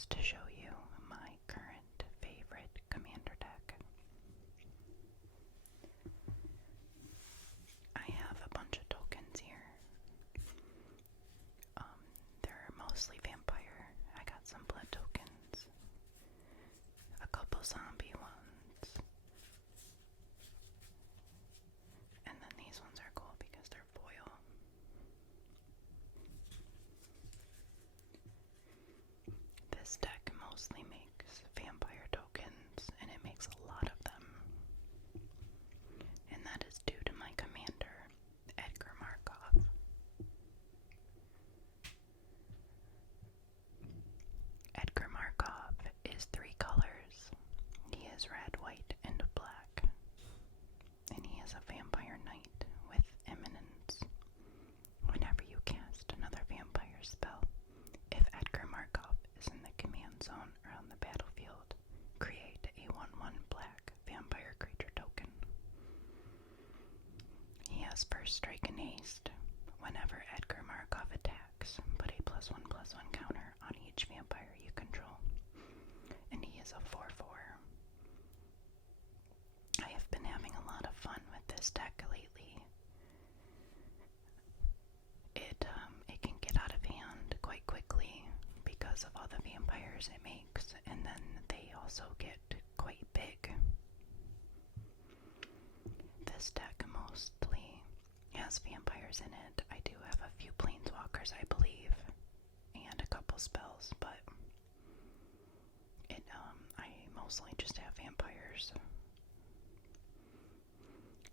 is to show you my current favorite commander deck. I have a bunch of tokens here. They're mostly vampire. I got some blood tokens, a couple zombie ones, and then these ones are cool because they're foil. This deck mostly makes vampire tokens, and it makes a lot of them. And that is due to my commander, Edgar Markov. Edgar Markov is 3 colors. He is red, white, and black. And he is a vampire knight with eminence. Whenever you cast another vampire spell, if Edgar Markov is in the command zone or on the battlefield, create a 1/1 black vampire creature token. He has first strike and haste. Whenever Edgar Markov attacks, put a +1/+1 counter on each vampire you control. And he is a 4/4. I have been having a lot of fun with this deck lately. It can get out of hand quite quickly because of all the vampires it makes, and then they also get quite big. This deck mostly has vampires in it. I do have a few Planeswalkers, I believe, and a couple spells, but I mostly just have vampires.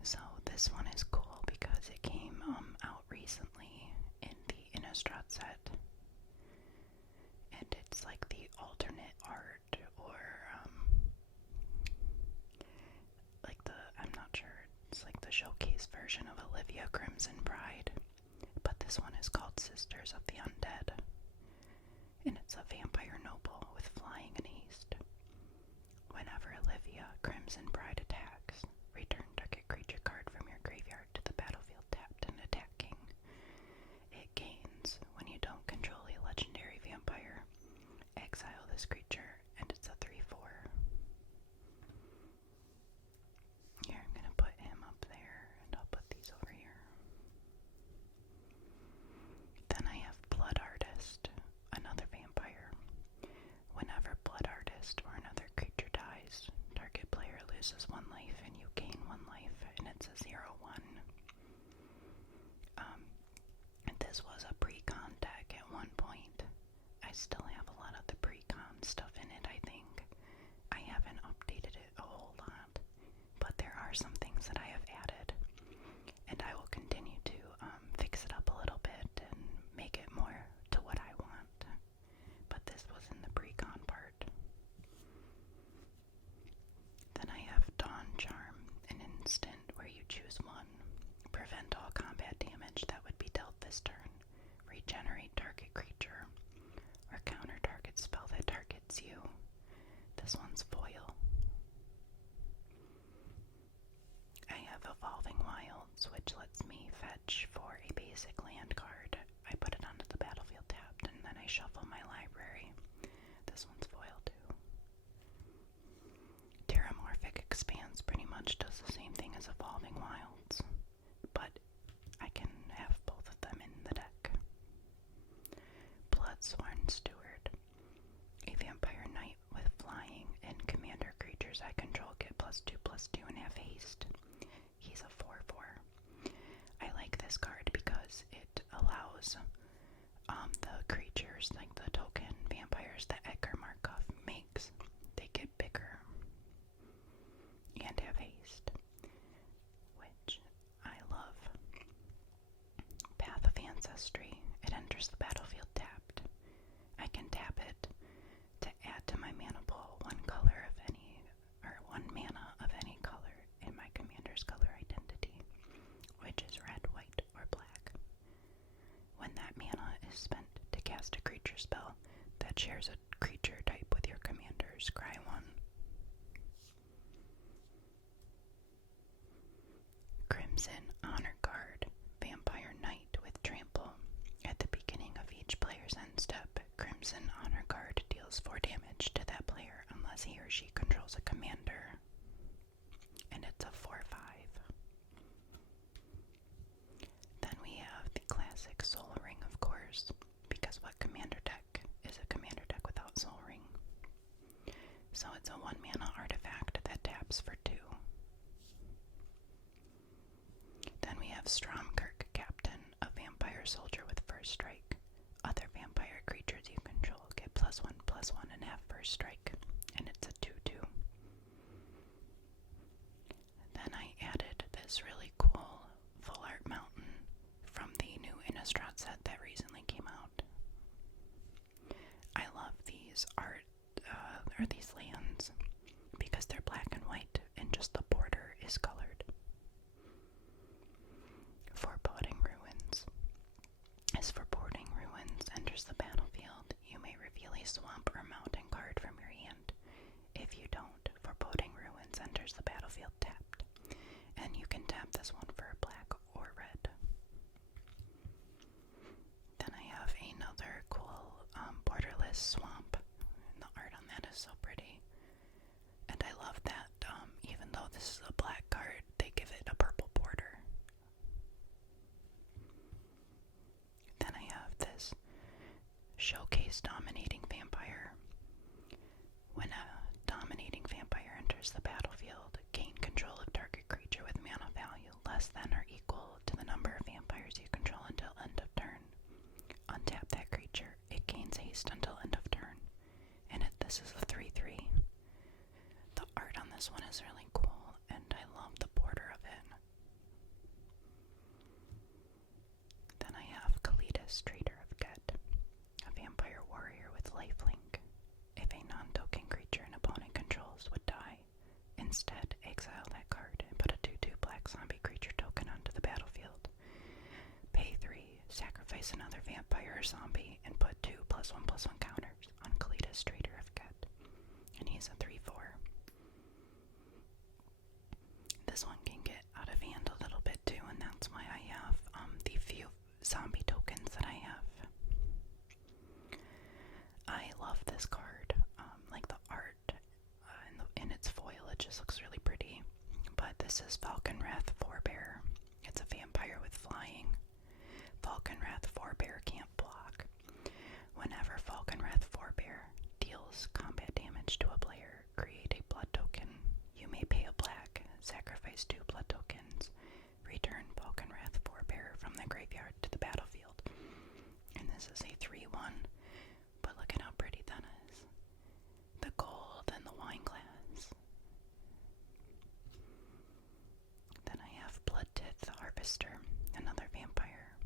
So this one is cool because it came out recently in the Innistrad set, and it's like the alternate art, or I'm not sure, it's like the showcase version of Olivia Crimson Bride, but this one is called Sisters of the Undead, and it's a vampire noble with flying and haste. Whenever Olivia Crimson Bride attacks, return target creature card from your graveyard to the battlefield tapped and attacking. It gains when you don't control a legendary vampire. Exile this creature, and it's a 3/4. Here, I'm gonna put him up there, and I'll put these over here. Then I have Blood Artist, another vampire. Whenever Blood Artist or another creature dies, target player loses 1 life and you gain 1 life, and it's a 0/1. This was a pre-con deck at one point. I still have a lot of the pre-con stuff in it, I think. I haven't updated it a whole lot, but there are some things that I have added, and I will continue to fix it up a little bit and make it more to what I want. But this was in the pre-con part. Then I have Dawn Charm, an instant where you choose 1. Prevent all combat damage that would be dealt this turn. Regenerate target creature, or counter target spell that targets you. This one's foil. I have Evolving Wilds, which lets me fetch for a basic land card. I put it onto the battlefield tapped, and then I shuffle my library. This one's foil too. Terramorphic Expanse pretty much does the same thing as Evolving Wilds, but I can have both of them in the deck. Bloodsworn Steward, a vampire knight with flying, and commander creatures I control get +2/+2 and have haste. He's a 4/4. I like this card because it allows the creatures, like the token vampires that Edgar Markov makes, they get bigger and have haste, which I love. Path of Ancestry. It enters the battlefield tapped. I can tap it to add to my mana pool 1 color of any, or 1 mana of any color in my commander's color identity, which is red, white, or black. When that mana is spent to cast a creature spell that shares a creature type with your commander, scry 1. Crimson Honor Guard, vampire knight with trample. At the beginning of each player's end step, Crimson Honor Guard deals deals 4 damage to that player unless he or she controls a commander. And it's a 4/5. Then we have the classic Soul Ring, of course, because what commander deck is a commander deck without Soul Ring? So it's a 1-mana artifact that taps for 2. Then we have Stromkirk Captain, a vampire soldier with first strike. Other vampire creatures you control get +1/+1 and have first strike, and it's a 2/2. Then I added this really cool full art mountain from the new Innistrad set that recently came out. I love these these lands because they're black and white and just the border is colored. Foreboding Ruins. As Foreboding Ruins enters the battlefield, you may reveal a swamp or mountain card from your hand. If you don't, Foreboding Ruins enters the battlefield tapped, and you can tap this one for black or red. Then I have another cool borderless swamp. The art on that is so pretty. And I love that even though this is a black card, they give it a purple border. Then I have this Showcase Dominating Vampire. When a dominating vampire enters the battlefield, gain control of target creature with mana value less than or equal to the number of vampires you control until end of turn. Untap that creature. It gains haste until end of turn. And this is a 3/3. The art on this one is really cool, and I love the border of it. Then I have Kalidas, Trader of Get, a vampire warrior with lifelink. If a non-token creature an opponent controls would die, instead exile that card and put a 2/2 black zombie creature token onto the battlefield. Pay 3, sacrifice another vampire or zombie, and put 2 +1/+1 counters on Kalidas, Trader of Get. And he's a 3/4. This one can get out of hand a little bit too, and that's why I have the few zombie tokens that I have. I love this card. Like the art in its foil, it just looks really pretty. But this is Falconwrath Forebear. It's a vampire with flying. Falconwrath Forebear can't block. Whenever Falconwrath Forebear deals combat damage to a player, create a blood token. You may pay a black, sacrifice 2 blood tokens, return Falconwrath Forebear from the graveyard to the battlefield. And this is a 3/1, but look at how pretty that is. The gold and the wine glass. Then I have Bloodtith Harvester, another vampire.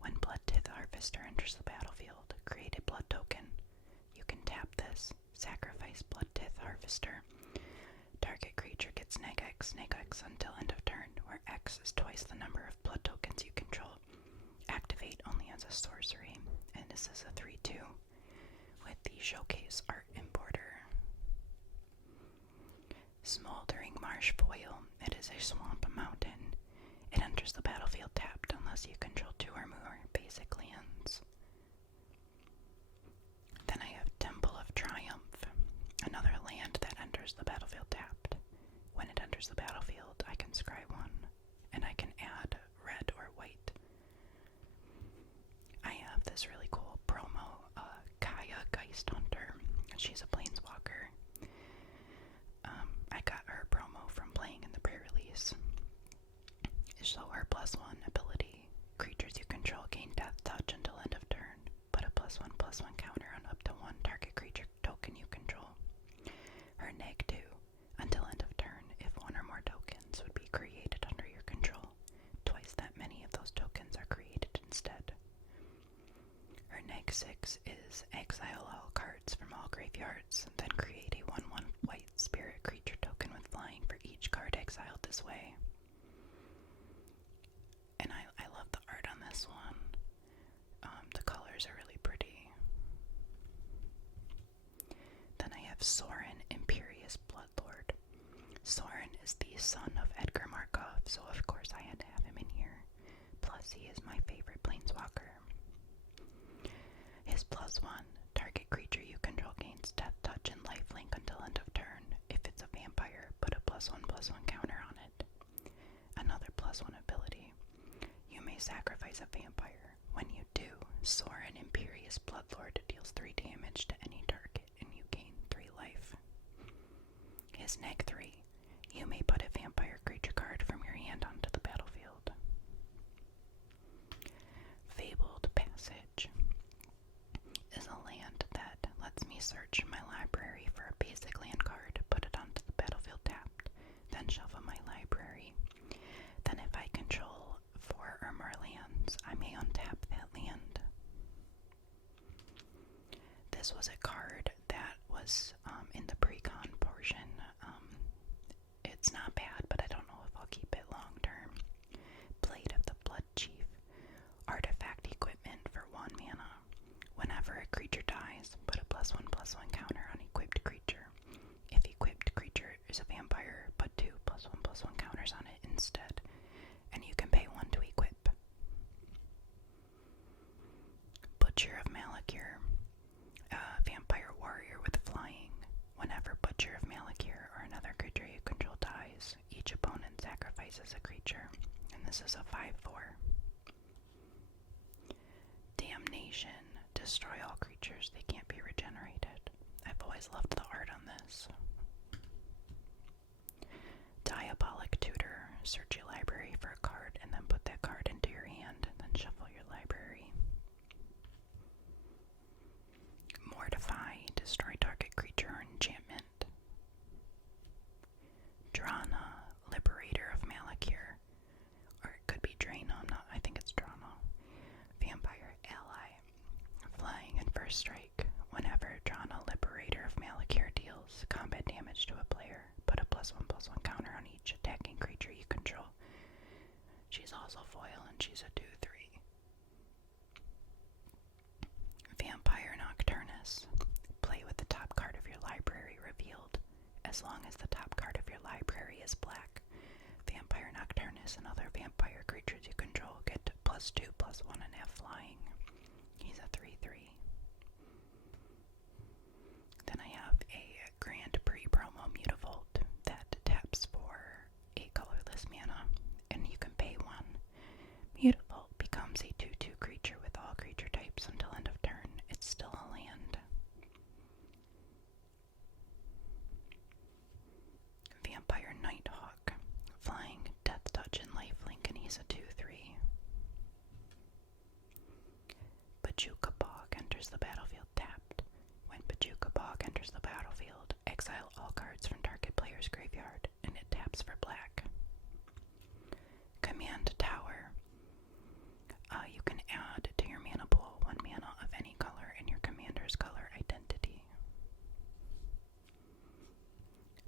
When Bloodtith Harvester enters the battlefield, create a blood token. You can tap this, sacrifice Bloodtith Harvester. Target creature gets -X until end of turn, where X is twice the number of blood tokens you control. Activate only as a sorcery, and this is a 3/2 with the Showcase art and border. Smoldering Marsh Foil. It is a swamp mountain. It enters the battlefield tapped unless you control 2 or more basic lands. Then I have Temple of Triumph, another land that enters the battlefield tapped. When it enters the battlefield, I can scry 1, and I can add red or white. I have this really cool promo, Kaya Geist Hunter. She's a Planeswalker. I got her promo from playing in the pre-release. So her +1 ability, creatures you control gain Death Touch until end of turn. Put a +1/+1 counter on up to 1 target creature token you control. Her -2, until end of turn, if 1 or more tokens would be created under your control, twice that many of those tokens are created instead. Her -6 is exile all cards from all graveyards, then create a 1/1 white spirit creature token with flying for each card exiled this way. And I love the art on this one. The colors are really pretty. Then I have Sorin, Imperious Bloodlord. Sorin is the son of Edgar Markov, so of course I had to have him in here. Plus, he is my favorite Planeswalker. His +1, target creature you control gains +1/+1 counter on it. Another +1 ability. You may sacrifice a vampire. When you do, Soar an Imperious Bloodlord deals 3 damage to any target, and you gain 3 life. His -3. You may put a vampire creature card from your hand onto the battlefield. Fabled Passage is a land that lets me search my library for a basic land card, put it onto the battlefield tapped, then shuffle my library. Then if I control 4 or more lands, I may untap that land. This was a card that was in the pre-con portion. It's not bad, but I don't know if I'll keep it long term. Blade of the Blood Chief. Artifact equipment for 1 mana. Whenever a creature dies, put a +1/+1 counter on equipped creature. If equipped creature is a vampire, put 2 +1/+1 counters on it instead, and you can pay 1 to equip. Butcher of Malakir. Vampire warrior with flying. Whenever Butcher of Malakir or another creature you control dies, each opponent sacrifices a creature, and this is a 5/4. Damnation. Destroy all creatures. They can't be regenerated. I've always loved the art on this. Diabolic Tutor. Search your library for a card and then put that card into your hand and then shuffle your library. Mortify. Destroy target creature or enchantment. Drana. Liberator of Malakir. Or it could be Drano. I think it's Drano. Vampire ally. Flying and first strike. Whenever Drana, Liberator of Malakir deals combat damage to a player, put a +1/+1 counter on each attacking creature you control. She's also foil and she's a 2/3. Vampire Nocturnus. Play with the top card of your library revealed. As long as the top card of your library is black, Vampire Nocturnus and other vampire creatures you control get +2/+1 and have flying. He's a 3/3. Then I have a Grand Prix promo Mutavault that taps for a colorless mana, and you can pay 1. Mutavault becomes a 2/2 creature with all creature types until end of turn. It's still a land. Vampire Nighthawk. Flying, Death Touch, and Lifelink, and he's a 2/3. Bajuka Bog enters the battlefield tapped. When Bajuka Bog enters the battlefield, exile all cards from target player's graveyard, and it taps for black. Command Tower. You can add to your mana pool 1 mana of any color in your commander's color identity.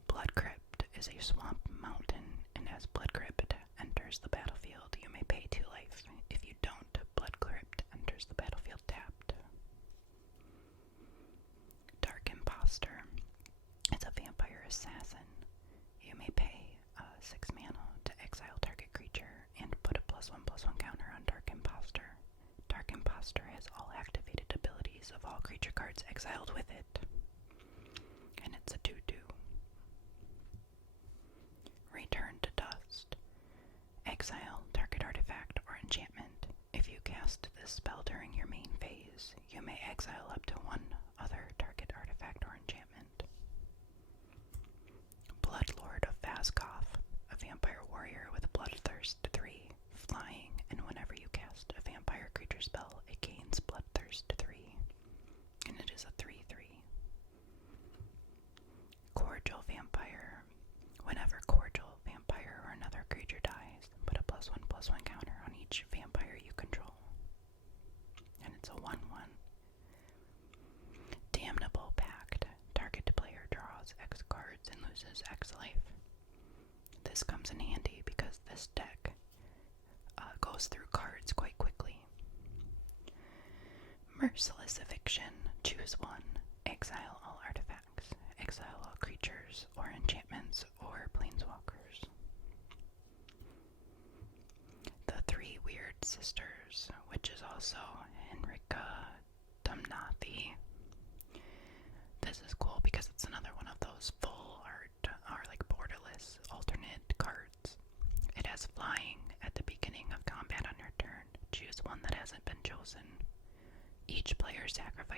Blood Crypt is a swamp mountain, and as Blood Crypt enters the battlefield, you may pay 2 life. If you don't, Blood Crypt enters the battlefield tapped. Dark Imposter. It's a vampire assassin. You may pay 6 mana to exile target creature and put a +1/+1 counter on Dark Imposter. Dark Imposter has all activated abilities of all creature cards exiled with it. And it's a 2/2. Return to Dust. Exile target artifact or enchantment. If you cast this spell during your main phase, you may exile up to 1 other target artifact or enchantment. Bloodlord of Vazkoff. A vampire warrior with Bloodthirst 3. Flying, and whenever you cast a vampire creature spell, it gains Bloodthirst 3. And it is a 3/3. Cordial Vampire. Whenever Cordial Vampire or another creature dies, put a +1/+1 counter on each vampire you control. And it's a 1/1. Damnable Pact. Target player draws X cards and loses X life. This comes in handy because this deck goes through cards quite quickly. Merciless Eviction. Choose 1. Exile all artifacts. Exile all creatures or enchantments or planeswalkers. The 3 Weird Sisters, which is also Henrika Dumnathi. This is cool because it's another one of those full art or like borderless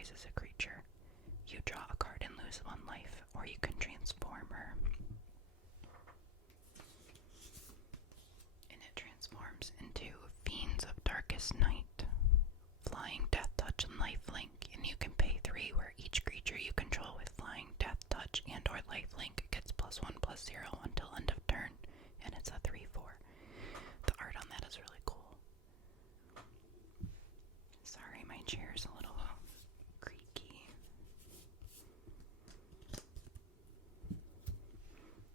sacrifices a creature. You draw a card and lose 1 life, or you can transform her. And it transforms into Fiends of Darkest Night, Flying, Death Touch, and Lifelink, and you can pay 3, where each creature you control with Flying, Death Touch, and or Lifelink gets +1/+0 until end of turn, and it's a 3/4. The art on that is really cool. Sorry, my chair's a little creaky.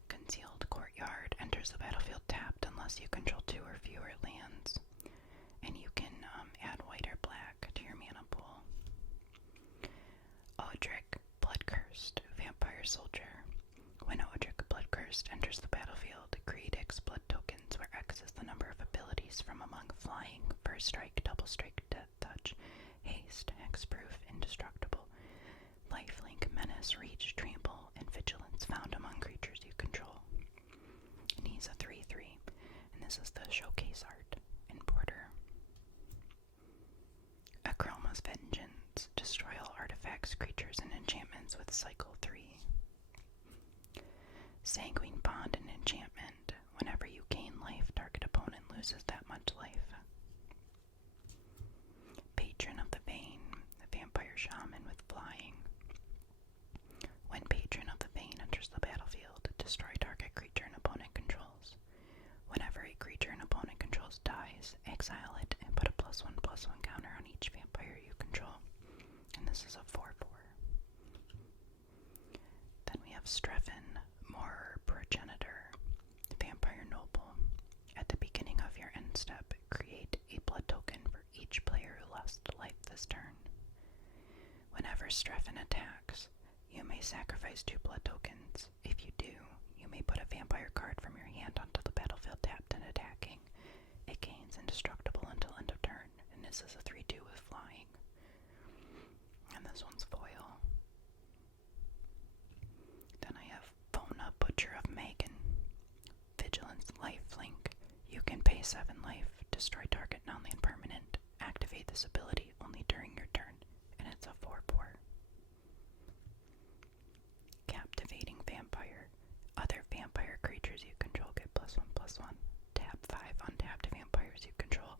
Concealed Courtyard enters the battlefield tapped unless you control 2 or fewer lands. And you can add white or black to your mana pool. Odric, Bloodcursed, Vampire Soldier. When Odric, Bloodcursed enters the battlefield, create X blood tokens, where X is the number of abilities from among Flying, First Strike, Double Strike, Death Touch, Haste, Hexproof, Indestructible, Lifelink, Menace, Reach, Trample, and Vigilance found among creatures you control. And he's a 3/3, and this is the showcase art in border. Akroma's Vengeance. Destroy all artifacts, creatures, and enchantments with cycle 3. Sanguine Bond and Enchantment. Whenever you gain life, target opponent loses that much life. Patron of the Vein. Vampire Shaman with Flying. When Patron of the Vein enters the battlefield, destroy target creature an opponent controls. Whenever a creature an opponent controls dies, exile it and put a +1/+1 counter on each vampire you control. And this is a 4/4. Then we have Streffen, More Progenitor, Vampire Noble. At the beginning of your end step, create a blood token for each player who lost life this turn. Whenever Streffen attacks, you may sacrifice 2 blood tokens. If you do, you may put a vampire card from your hand onto the battlefield tapped and attacking. It gains Indestructible until end of turn, and this is a 3/2 with Flying. And this one's foil. Then I have Bona, Butcher of Megan. Vigilance, Lifelink. You can pay 7 life, destroy target non-land permanent, activate this ability only during your turn, and it's a 4/4. Captivating Vampire. Other vampire creatures you control get +1/+1. Tap 5 untapped vampires you control.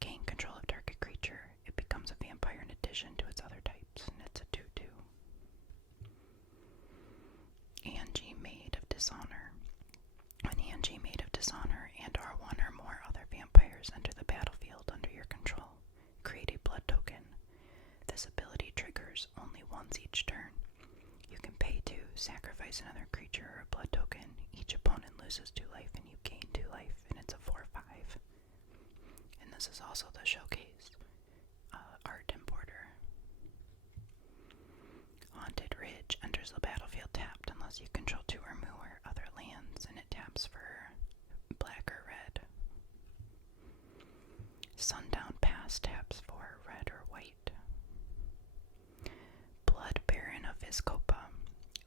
Gain control of target creature. It becomes a vampire in addition to its other types, and it's a 2/2. Angie, Maid of Dishonor. When Angie, Maid of Dishonor, and or 1 or more other vampires enter the battlefield under your control, create a blood token. This ability triggers only once each turn. You can pay 2, sacrifice another creature or a blood token. Each opponent loses 2 life and you gain 2 life, and it's a 4/5. And this is also the showcase art and border. Haunted Ridge enters the battlefield tapped unless you control 2 or more other lands, and it taps for black or red. Sundown Pass taps for red or white. Blood Baron of Vizkopa.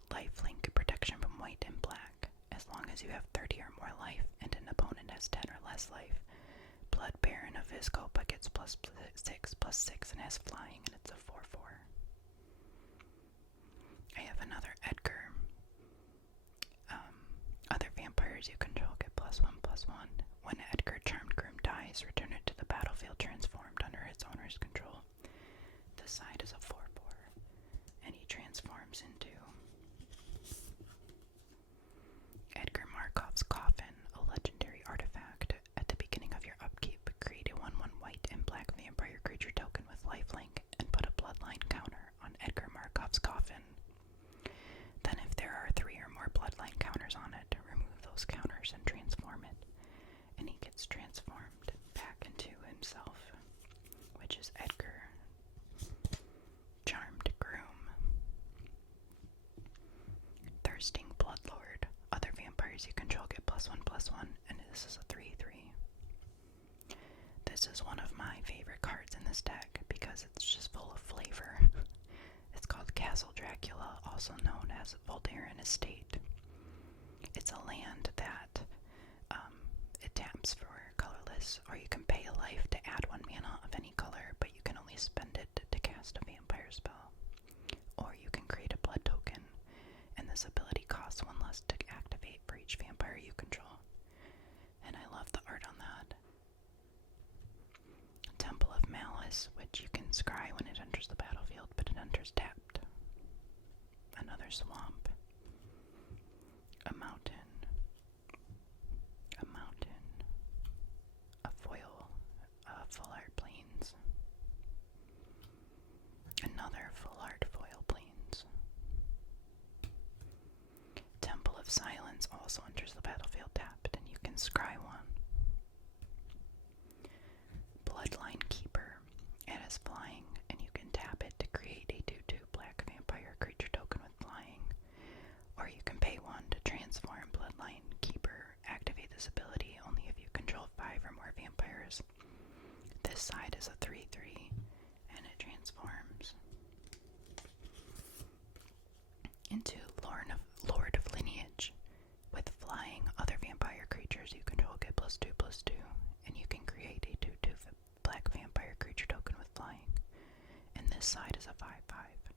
Lifelink, protection from white and black. As long as you have 30 or more life and an opponent has 10 or less life, Blood Baron of Vizkopa gets +6/+6 and has Flying, and it's a 4/4. I have another Edgar. Other vampires you control get +1/+1. When Edgar Charmed Groom dies, return it to the battlefield transformed under its owner's control. This side is a 4/4, and he transforms into Edgar Markov's Coffin, a legendary artifact. At the beginning of your upkeep, create a 1/1 white and black vampire creature token with lifelink and put a bloodline counter on Edgar Markov's Coffin. Then if there are 3 or more bloodline counters on it, remove those counters and transform it. And he gets transformed back into himself, which is Edgar Charmed Groom. Thirsting Bloodlord. Other vampires you control get +1/+1, and this is a 3/3. This is one of my favorite cards in this deck because it's just full of flavor. It's called Castle Dracula, also known as Voldaren Estate. It's a land that it taps for colorless, or you can pay a life to add 1 mana of any color, but you can only spend it to cast cast a vampire spell. Or you can create a blood token, and this ability costs 1 less to activate for each vampire you control. And I love the art on that. Temple of Malice, which you can scry when it enters the battlefield, but it enters tapped. Another swamp. A mountain. A foil. Full art plains. Another full art foil plains. Temple of Silence also enters the battlefield tapped, and you can scry one. Bloodline Keeper. It has flying, and you can tap it to create a 2/2 black vampire creature token with flying. Or you can pay 1 to transform Bloodline Keeper. Activate this ability only if you control 5 or more vampires. This side is a 3/3, and it transforms into Lord of Lineage. With flying, other vampire creatures you control get +2/+2, and you can create a 2/2 black vampire creature token with flying. And this side is a 5/5.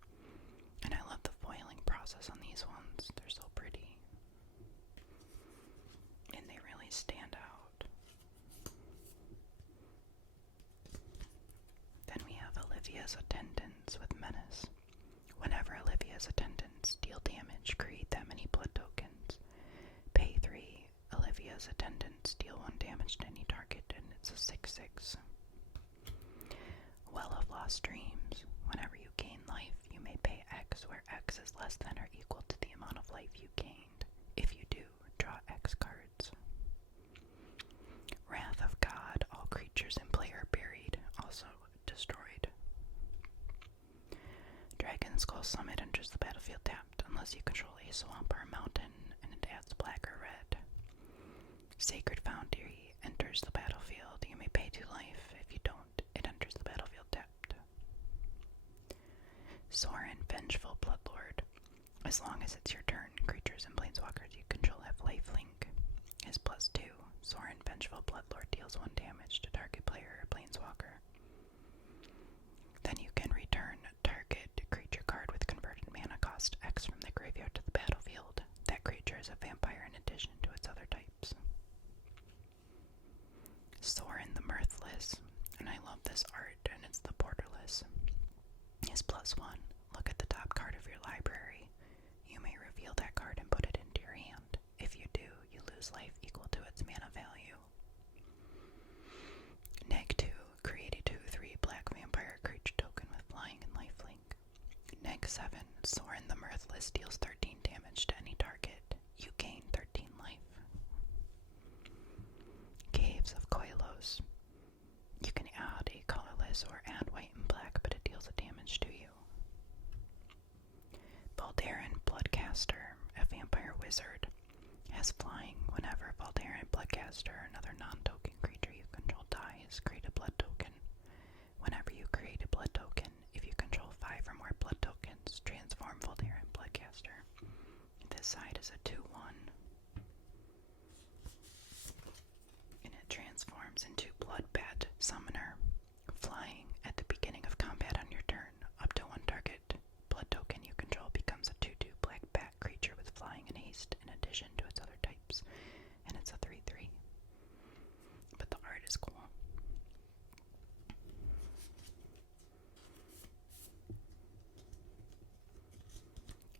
And I love the foiling process on these ones. They're so pretty. And they really stand out. Then we have Olivia's Attendants with Menace. Whenever Olivia's Attendants deal damage, create that many blood tokens. Pay 3. Olivia's Attendants deal 1 damage to any target, and it's a 6/6. Well of Lost Dreams. Whenever you gain life, you may pay X, where X is less than or equal to the amount of life you gained. If you do, draw X cards. Wrath of God. All creatures in play are buried, also destroyed. Dragon Skull Summit enters the battlefield tapped unless you control a swamp or a mountain, and it adds black or red. Sacred Foundry enters the battlefield. You may pay 2 life. If you don't, it enters the battlefield tapped. Sorin, Vengeful Bloodlord. As long as it's your turn, creatures and planeswalkers you control have lifelink. Is +2. Sorin, Vengeful Bloodlord deals 1 damage to target player or planeswalker. Then you can return target creature card with converted mana cost X from the graveyard to the battlefield. That creature is a vampire in addition to its other types. Sorin the Mirthless, and I love this art, and it's the borderless. Is +1. Look at the top card of your library. You may reveal that card and put it into your hand. If you do, you lose life equal to its mana value. -2. Create a 2/3 black vampire creature token with flying and lifelink. -7. Sorin the Mirthless deals 13 damage to any target. You gain 13 life. Caves of Koilos. You can add a colorless or add white and black, but it deals a damage to you. Valdarin Bloodcaster, a vampire wizard, has flying. Whenever Valdarin Bloodcaster, another non-token creature you control, dies, create a blood token. Whenever you create a blood token, if you control 5 or more blood tokens, transform Valdarin Bloodcaster. This side is a 2/1. And it transforms into Bloodbat Summoner. Flying. At the beginning of combat on your turn, up to 1 target blood token you control becomes a 2/2 black bat creature with flying and haste in addition to its other types. And it's a 3/3. But the art is cool.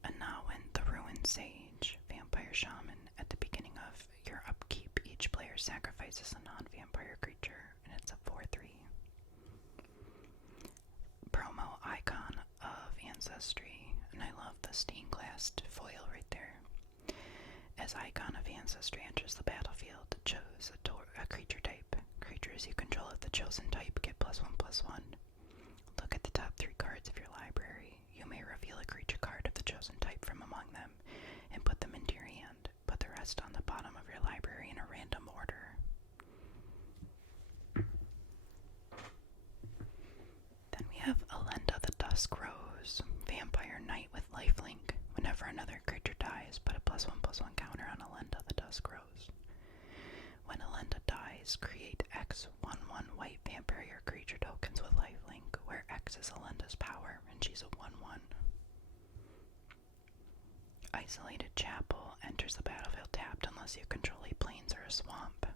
Anawin the Ruined Sage, Vampire Shaman. At the beginning of your upkeep, each player sacrifices a non-vampire creature, and it's a 4/3. Promo Icon of Ancestry, and I love the stained glass foil right there. As Icon of Ancestry enters the battlefield, choose a creature type. Creatures you control of the chosen type get +1/+1. Look at the top 3 cards of your library. You may reveal a creature card of the chosen type from among them and put them into your hand. Put the rest on the bottom of your library in a random order. Then we have Alenda the Dusk Rose, Vampire Knight with lifelink. Whenever another creature dies, put a +1/+1 counter on Alenda the Dusk Rose. When Alenda dies, create X 1/1 white vampire creature tokens with lifelink. where X is Alenda's power, and she's a 1/1. Isolated Chapel enters the battlefield tapped unless you control a plains or a swamp.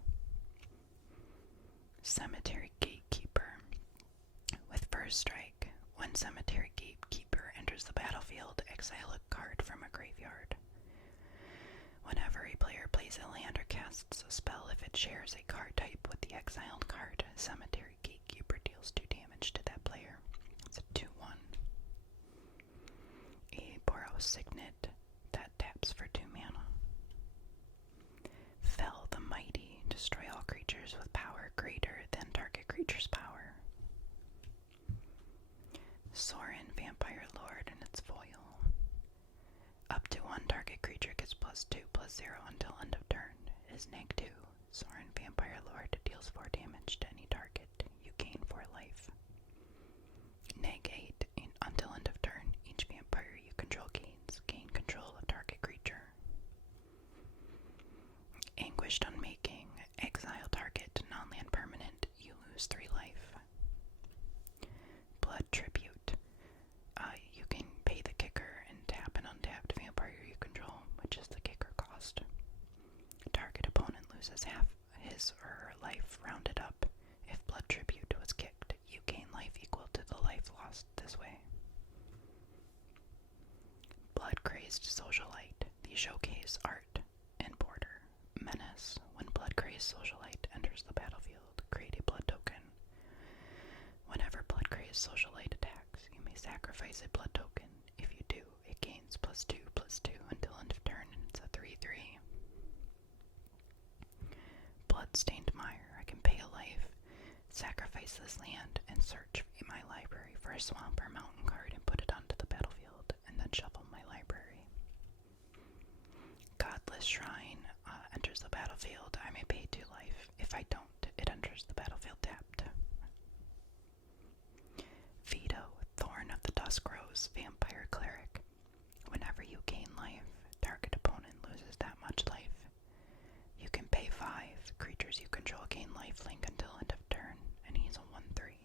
Cemetery Gatekeeper. With first strike, when Cemetery Gatekeeper enters the battlefield, exile a card from a graveyard. Whenever a player plays a land or casts a spell, if it shares a card type with the exiled card, Cemetery Gatekeeper deals 2 damage to that player. It's a 2/1. A Boros Signet that taps for 2 mana. Fell the Mighty. Destroy all creatures with power greater than target creature's power. Sorin Vampire Lord and its foil. Up to 1 target creature gets +2/+0 until end of turn. Is -2. Sorin Vampire Lord deals 4 damage to any target. You gain 4 life. -8. Until end of turn, each vampire you control gain control of target creature. Anguished Unmaking. Exile target non-land permanent. You lose 3 life. Blood Tribute. You can pay the kicker and tap an untapped vampire you control, which is the kicker cost. Target opponent loses half his or her life rounded up. If Blood Tribute was kicked, you gain life equal to the life lost this way. Blood Crazed Socialite. The showcase art and border. Menace. When Blood Crazed Socialite enters the battlefield, create a blood token. Whenever Blood Crazed Socialite attacks, you may sacrifice a blood token. If you do, it gains +2/+2 until end of turn, and it's a 3/3. Bloodstained Mire. I can pay a life, sacrifice this land, and search in my library for a swamp or mountain card and put it onto the battlefield, and then shuffle my library. Godless Shrine enters the battlefield. I may pay 2 life. If I don't, it enters the battlefield tapped. Veto. Thorn of the Dusk Rose. Vampire Cleric. Whenever you gain life, target opponent loses that much life. You can pay 5. Creatures you control gain lifelink until end of turn, and he's a 1/3.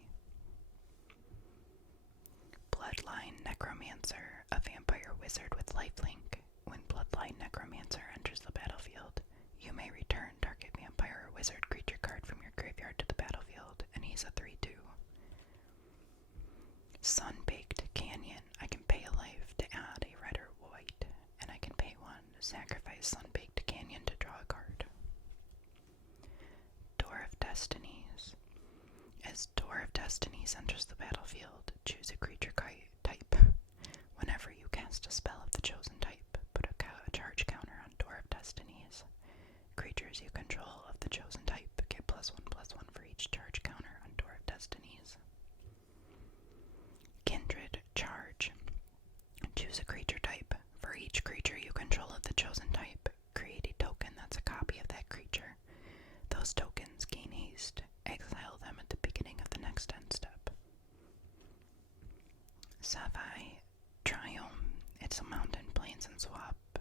Bloodline Necromancer. A vampire wizard with lifelink. When Bloodline Necromancer enters the battlefield, you may return target vampire or wizard creature card from your graveyard to the battlefield, and he's a 3/2. Sunbaked Canyon. I can pay a life to add a red or white, and I can pay 1 to sacrifice Sunbaked Canyon to draw a card. Door of Destinies. As Door of Destinies enters the battlefield, choose a creature type. Whenever you cast a spell of the chosen type, put a charge counter on Door of Destinies. Creatures you control of the chosen type get +1/+1 for each charge counter on Door of Destinies. Kindred Charge. Choose a creature type. For each creature you control of the chosen type, create a token that's a copy of that creature. Those tokens gain haste. Exile them at the beginning of the next end step. Savai Triome. It's a mountain, plains, and swamp,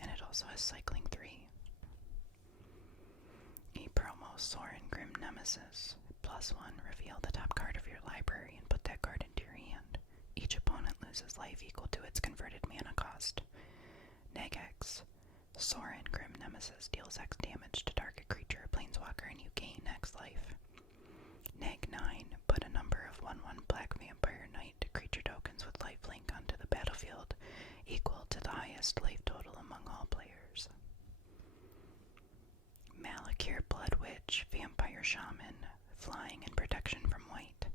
and it also has cycling 3. A promo Sorin Grim Nemesis. +1. Reveal the top card of your library and put that card into your hand. Each opponent loses life equal to its converted mana cost. -X. Sorin Grim Nemesis deals X damage to target creature or planeswalker, and you gain X life. -9. Put a number of 1/1 black vampire knight creature tokens with lifelink onto the battlefield, equal to the highest life total among all players. Malakir Blood Witch. Vampire Shaman. Flying and protection from white.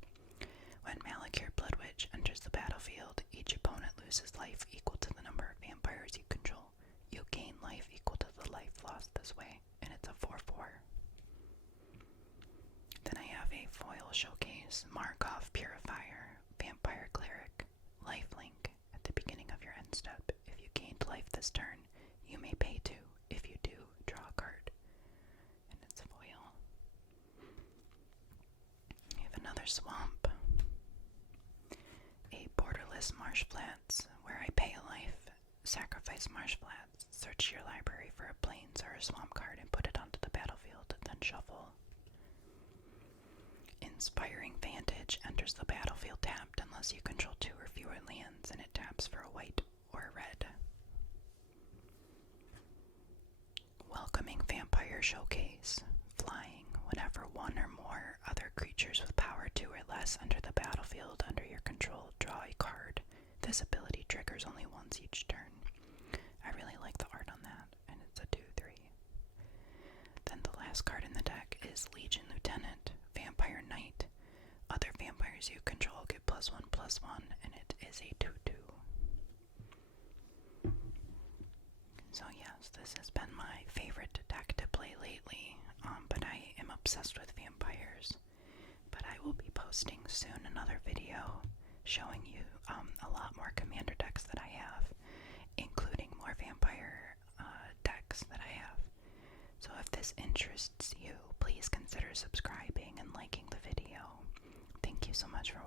When Malakir Blood Witch enters the battlefield, each opponent loses life equal to the number of vampires you control. You gain life equal to the life lost this way, and it's a 4/4. Then I have a foil showcase, Markov Purifier, Vampire Cleric, lifelink. At the beginning of your end step, if you gained life this turn, you may pay 2. If you do, draw a card. And it's foil. I have another swamp. A Borderless Marsh Flats, where I pay a life, sacrifice Marsh Flats, search your library for a plains or a swamp card and put it onto the battlefield, then shuffle. Inspiring Vantage enters the battlefield tapped unless you control 2 or fewer lands, and it taps for a white or a red. Welcoming Vampire Showcase. Flying. Whenever one or more other creatures with power 2 or less enter the battlefield under your control, draw a card. This ability triggers only once each turn. I really like the art on that, and it's a 2/3. Then the last card in the deck is Legion Lieutenant, Vampire Knight. Other vampires you control get +1/+1, and it is a 2/2. So yes, this has been my favorite deck to play lately, but I am obsessed with vampires. But I will be posting soon another video showing you a lot more commander decks that I have, including more vampire decks that I have. So if this interests you, please consider subscribing and liking the video. Thank you so much for